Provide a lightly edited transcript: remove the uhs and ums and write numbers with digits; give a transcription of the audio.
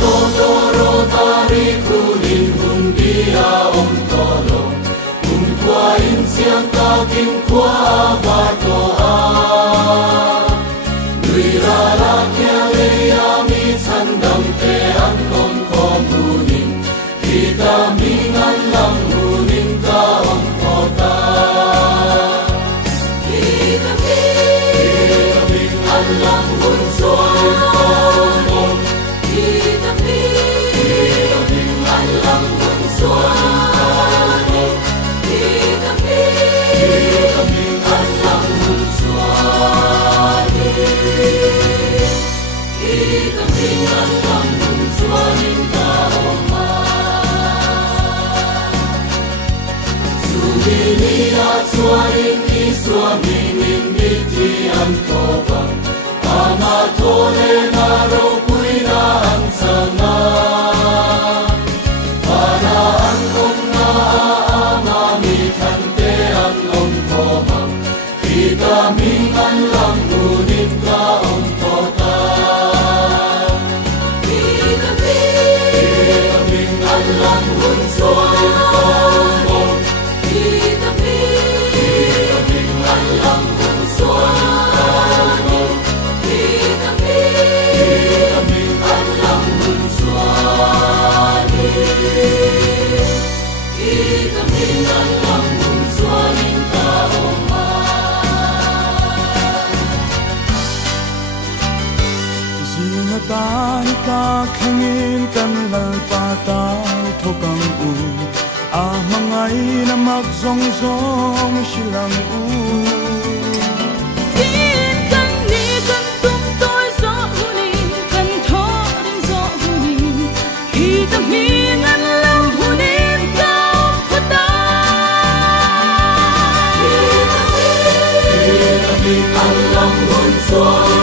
Totoro tariku nin hundia tolo qua in siang ta kim qua va to a lui ra la kia le ya mi san dam te an nom ko munin kita mingan lam munin ka om kota kita mingan lam mun soan ko kita mingan lam mun soan Suaring iswaminin nitian tovang amatole naro puina ang sanga para ang kong naamamitan te ang longkomang kita mingan lang ngunin ka ang kota kita mingan lang hunsoin komong kita mingan lang hunsoin komong kita mingan lang hunsoin kita mingan lang hunsoin Sinatan ka kengin kan lalpataw thokang u mangay na magzongzong silang u Tin kan ni kan tum tôi gió hunin kan tho rin gió hunin kita mingan lang hunin kau kota kita mingan lang hun soan